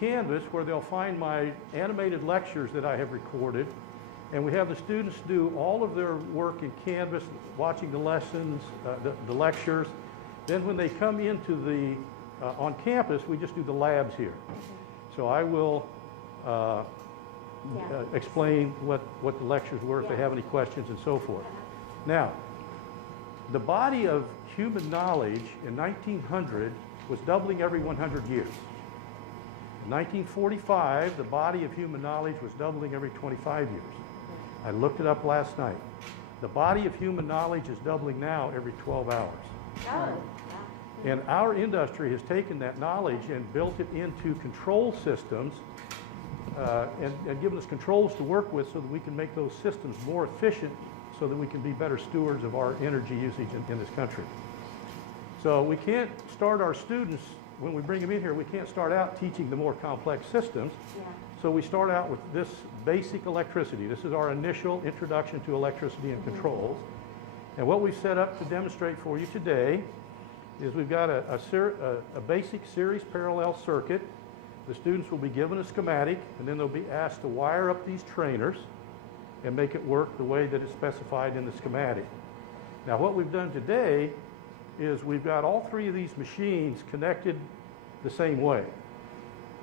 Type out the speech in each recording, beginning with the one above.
Canvas where they'll find my animated lectures that I have recorded, and we have the students do all of their work in Canvas, watching the lessons, the lectures. Then when they come into the, on campus, we just do the labs here. So I will explain what the lectures were, if they have any questions and so forth. Now, the body of human knowledge in 1900 was doubling every 100 years. In 1945, the body of human knowledge was doubling every 25 years. I looked it up last night. The body of human knowledge is doubling now every 12 hours. Oh. And our industry has taken that knowledge and built it into control systems and given us controls to work with so that we can make those systems more efficient so that we can be better stewards of our energy usage in this country. So we can't start our students, when we bring them in here, we can't start out teaching the more complex systems. Yeah. So we start out with this basic electricity. This is our initial introduction to electricity and controls. And what we've set up to demonstrate for you today is we've got a basic series parallel circuit. The students will be given a schematic, and then they'll be asked to wire up these trainers and make it work the way that it's specified in the schematic. Now what we've done today is we've got all three of these machines connected the same way.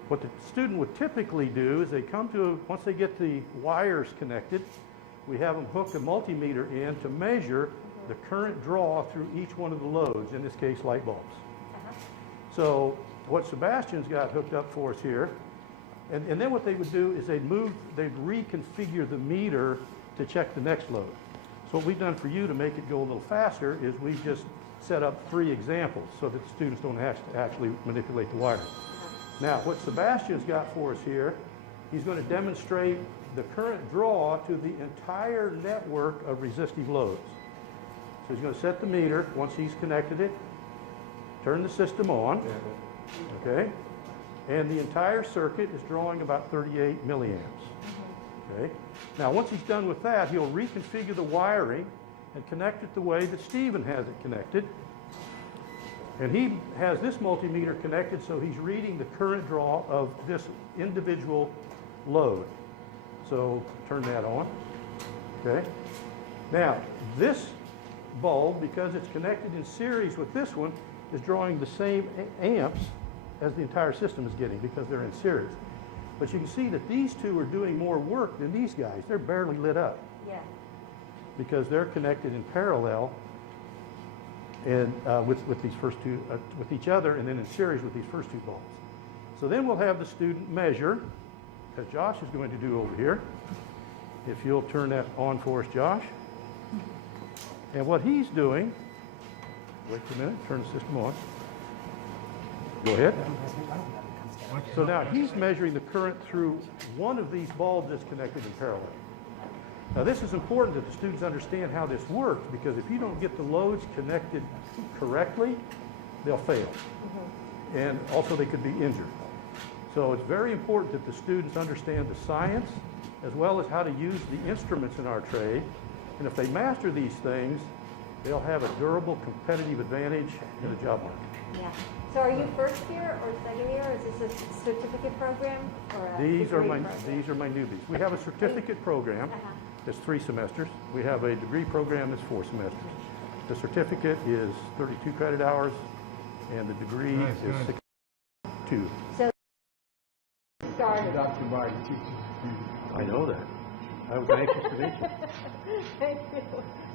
What the student would typically do is they come to, once they get the wires connected, we have them hook a multimeter in to measure the current draw through each one of the loads, in this case light bulbs. So what Sebastian's got hooked up for us here, and then what they would do is they'd reconfigure the meter to check the next load. So what we've done for you to make it go a little faster is we've just set up 3 examples so that the students don't have to actually manipulate the wires. Now, what Sebastian's got for us here, he's going to demonstrate the current draw to the entire network of resistive loads. So he's going to set the meter once he's connected it, turn the system on, okay? And the entire circuit is drawing about 38 milliamps, okay? Now, once he's done with that, he'll reconfigure the wiring and connect it the way that Stephen has it connected. And he has this multimeter connected, so he's reading the current draw of this individual load. So turn that on, okay? Now, this bulb, because it's connected in series with this one, is drawing the same amps as the entire system is getting because they're in series. But you can see that these two are doing more work than these guys. They're barely lit up. Yeah. Because they're connected in parallel and with these first two, with each other, and then in series with these first 2 bulbs. So then we'll have the student measure, as Josh is going to do over here. If you'll turn that on for us, Josh. And what he's doing, wait a minute, turn the system on. Go ahead. So now he's measuring the current through one of these bulbs that's connected in parallel. Now this is important that the students understand how this works, because if you don't get the loads connected correctly, they'll fail. And also they could be injured. So it's very important that the students understand the science as well as how to use the instruments in our trade. And if they master these things, they'll have a durable competitive advantage in the job market. Yeah. So are you first year or second year? Or is this a certificate program or a These are degree my newbies. We have a certificate program. It's 3 semesters. We have a degree program that's 4 semesters. The certificate is 32 credit hours, and the degree is 62. So started. Dr. Martin teaches. I know that. I was anxious to meet you. Thank you.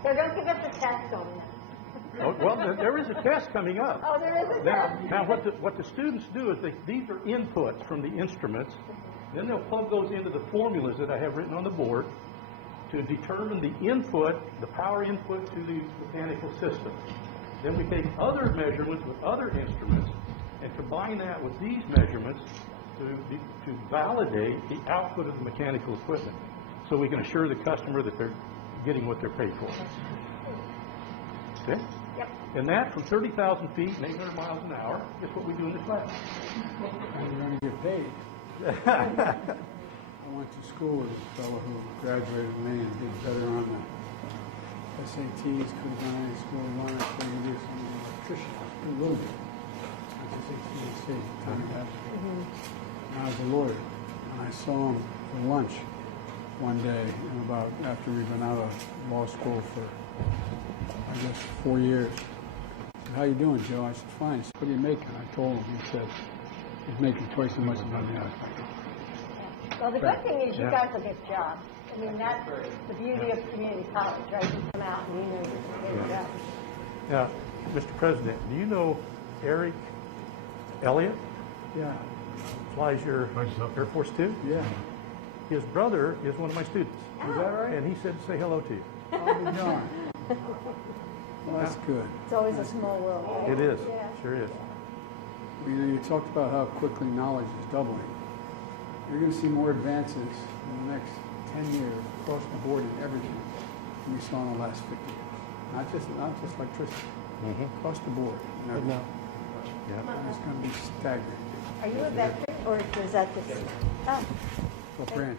So don't forget the test on that. Oh, well, there is a test coming up. Oh, there is a Now, test. what the students do is these are inputs from the instruments. Then they'll plug those into the formulas that I have written on the board to determine the input, the power input to the mechanical system. Then we take other measurements with other instruments and combine that with these measurements to validate the output of the mechanical equipment, so we can assure the customer that they're getting what they're paid for. Okay? Yep. And that from 30,000 feet and 800 miles an hour is what we do in this lab. And you're going to get paid. I went to school with a fellow who graduated with me and did better on the SATs, could have gone to school, learned, couldn't do some electrician. a little bit. I was just HVAC, time of that. And I was a lawyer, and I saw him for lunch one day, and about after we'd been out of law school for, I guess, 4 years. I said, "How you doing, Joe?" I said, "Fine." He said, "What are you making?" I told him. He said, "He's making twice as much as I'm making." Well, the good thing is you guys will get jobs. I mean, that's the beauty of community college, right? You come out and you know you're going to get jobs. Now, Mr. President, do you know Eric Elliott? Yeah, Flies your Air Force Two? yeah. His brother is one of my students. Is that right? And he said to say hello to you. I'll be darned. Well, that's good. It's always a small world, right? It is, Yeah. sure is. You know, you talked about how quickly knowledge is doubling. You're going to see more advances in the next 10 years across the board in everything than we saw in the last 50 years. Not just electricity, across the board. in everything. Yeah. It's going to be staggering. Are you a veteran, or is that just, oh, What branch?